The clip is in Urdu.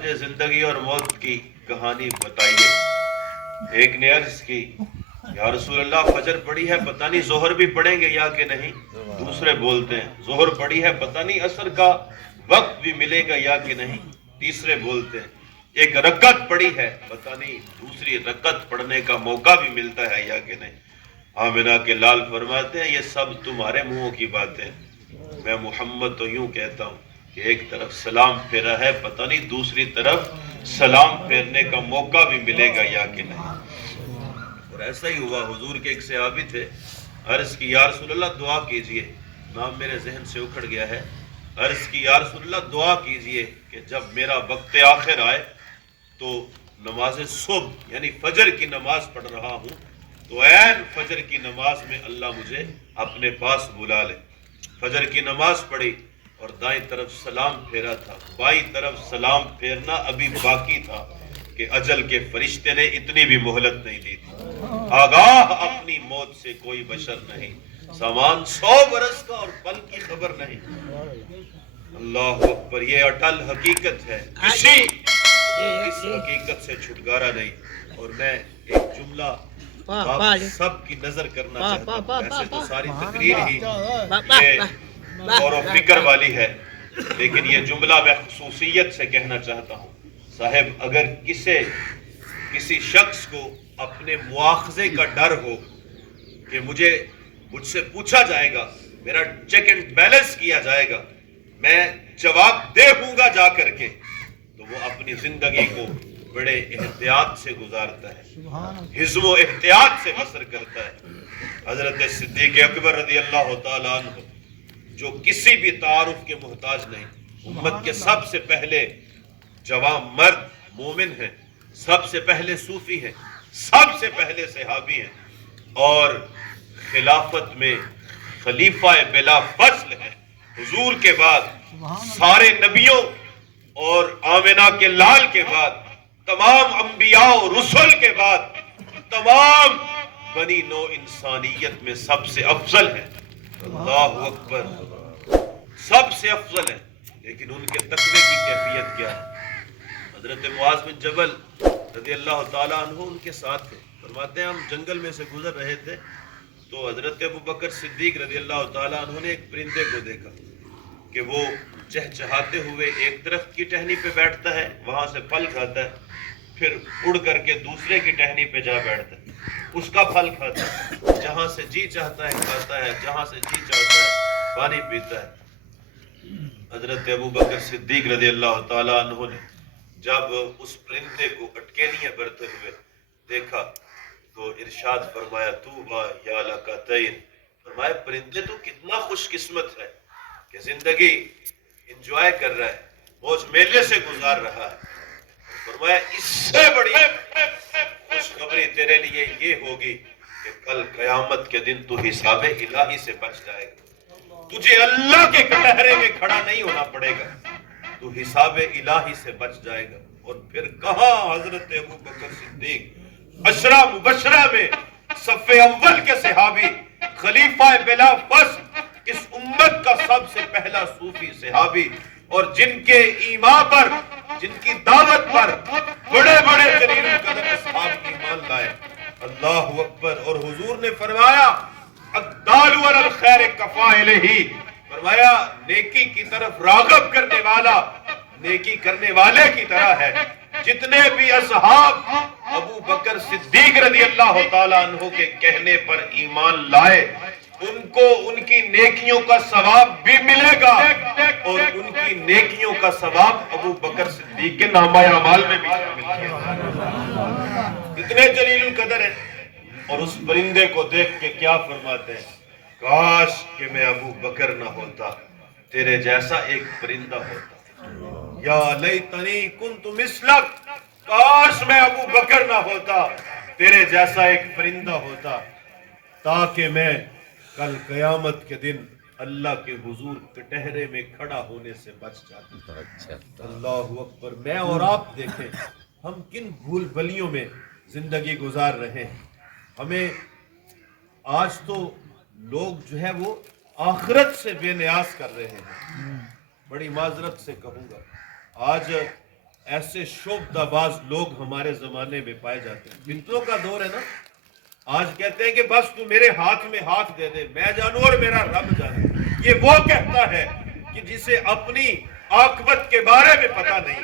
مجھے زندگی اور موت کی کہانی بتائیے۔ ایک نے عرض کی یا رسول اللہ فجر پڑی ہے پتہ نہیں ظہر بھی پڑھیں گے یا کہ نہیں۔ دوسرے بولتے ہیں ظہر پڑی ہے پتہ نہیں عصر کا وقت بھی ملے گا یا کہ نہیں۔ تیسرے بولتے ہیں ایک رکعت پڑی ہے پتہ نہیں دوسری رکعت پڑھنے کا موقع بھی ملتا ہے یا کہ نہیں۔ آمنہ کے لال فرماتے ہیں یہ سب تمہارے منہوں کی باتیں، میں محمد تو یوں کہتا ہوں کہ ایک طرف سلام پھیرا ہے پتہ نہیں دوسری طرف سلام پھیرنے کا موقع بھی ملے گا یا کہ نہیں۔ اور ایسا ہی ہوا، حضور کے ایک صحابی تھے، عرض کی یا رسول اللہ دعا کیجئے، نام میرے ذہن سے اکھڑ گیا ہے۔ عرض کی یا رسول اللہ دعا کیجئے کہ جب میرا وقت آخر آئے تو نماز صبح یعنی فجر کی نماز پڑھ رہا ہوں تو عین فجر کی نماز میں اللہ مجھے اپنے پاس بلا لے۔ فجر کی نماز پڑھی اور دائیں طرف سلام پھیرا تھا، بائیں طرف سلام پھیرنا ابھی باقی تھا کہ اجل کے فرشتے نے اتنی بھی مہلت نہیں دی تھی۔ آگاہ اپنی موت سے کوئی بشر نہیں، سامان 100 برس کا اور پل کی خبر نہیں۔ اللہ اکبر، یہ اٹل حقیقت ہے، کسی اس حقیقت سے چھٹکارا نہیں۔ اور میں ایک جملہ آپ سب کی نظر کرنا چاہتا ہوں، ایسے تو ساری تقریر ہی یہ غور و فکر والی ہے، لیکن یہ جملہ میں خصوصیت سے کہنا چاہتا ہوں۔ صاحب اگر کسی شخص کو اپنے مواخذے کا ڈر ہو کہ مجھ سے پوچھا جائے گا، میرا چیک اینڈ بیلنس کیا جائے گا، میں جواب دے ہوں گا جا کر کے، تو وہ اپنی زندگی کو بڑے احتیاط سے گزارتا ہے، حزم و احتیاط سے بسر کرتا ہے۔ حضرت صدیق اکبر رضی اللہ تعالیٰ عنہ جو کسی بھی تعارف کے محتاج نہیں، امت کے سب سے پہلے جوان مرد مومن ہیں، سب سے پہلے صوفی ہیں، سب سے پہلے صحابی ہیں، اور خلافت میں خلیفہ بلا فصل ہیں۔ حضور کے بعد سارے نبیوں اور آمنہ کے لال کے بعد تمام انبیاء و رسل کے بعد تمام بنی نو انسانیت میں سب سے افضل ہے۔ اللہ اکبر، سب سے افضل ہے، لیکن ان کے تقوی کی کیفیت کیا ہے؟ حضرت معاذ بن جبل رضی اللہ تعالیٰ عنہ ان کے ساتھ تھے، فرماتے ہیں ہم جنگل میں سے گزر رہے تھے تو حضرت ابوبکر صدیق رضی اللہ تعالیٰ عنہ نے ایک پرندے کو دیکھا کہ وہ چہچہاتے ہوئے ایک درخت کی ٹہنی پہ بیٹھتا ہے، وہاں سے پھل کھاتا ہے، پھر اڑ کر کے دوسرے کی ٹہنی پہ جا بیٹھتا ہے، اس کا پھل کھاتا ہے، جہاں سے جی چاہتا ہے کھاتا ہے، جہاں سے جی چاہتا ہے پانی پیتا ہے۔ حضرت ابوبکر صدیق رضی اللہ تعالیٰ عنہ نے جب اس پرندے کو اٹکیلیاں برتے ہوئے دیکھا تو ارشاد فرمایا طوبیٰ یا لک طیر، فرمایا پرندے تو کتنا خوش قسمت ہے کہ زندگی انجوائے کر رہا ہے، موج میلے سے گزار رہا ہے۔ فرمایا اس سے بڑی خوشخبری تیرے لیے یہ ہوگی کہ کل قیامت کے دن تو حساب الہی سے بچ جائے گا، تجھے اللہ کے کٹہرے میں کھڑا نہیں ہونا پڑے گا، تو حساب الہی سے بچ جائے گا۔ اور پھر کہاں حضرت ابوبکر صدیق عشرہ مبشرہ میں صف اول کے صحابی، خلیفہ بلا فصل، اس امت کا سب سے پہلا صوفی صحابی، اور جن کے ایمان پر، جن کی دعوت پر بڑے بڑے جلیل القدر اصحاب ایمان لائے۔ اللہ اکبر۔ اور حضور نے فرمایا الدال علی الخیر کفاعلہ، فرمایا نیکی کی طرف راغب کرنے والا نیکی کرنے والے کی طرح ہے۔ جتنے بھی اصحاب ابو بکر صدیق رضی اللہ تعالیٰ عنہ کے کہنے پر ایمان لائے، ان کو ان کی نیکیوں کا ثواب بھی ملے گا، اور ان کی نیکیوں کا ثواب ابو بکر صدیق کے نامہ اعمال میں بھی شامل کیا۔ اتنے جلیل القدر ہیں۔ اور اس پرندے کو دیکھ کے کیا فرماتے ہیں؟ کاش کہ میں ابو بکر نہ ہوتا، تیرے جیسا ایک پرندہ ہوتا۔ یا لیتنی کنت مثلک، کاش میں ابو بکر نہ ہوتا، تیرے جیسا ایک پرندہ ہوتا، تاکہ میں کل قیامت کے دن اللہ کے حضور کٹہرے میں کھڑا ہونے سے بچ جاتا۔ اللہ اکبر۔ میں اور آپ دیکھیں ہم کن بھول بھلیوں میں زندگی گزار رہے ہیں۔ ہمیں آج تو لوگ جو ہے وہ آخرت سے بے نیاز کر رہے ہیں۔ بڑی معذرت سے کہوں گا، آج ایسے شعبدہ باز لوگ ہمارے زمانے میں پائے جاتے ہیں. بنتوں کا دور ہے نا. آج کہتے ہیں کہ بس تو میرے ہاتھ میں ہاتھ دے دے, میں جانوں اور میرا رب جانے. یہ وہ کہتا ہے کہ جسے اپنی عاقبت کے بارے میں پتہ نہیں.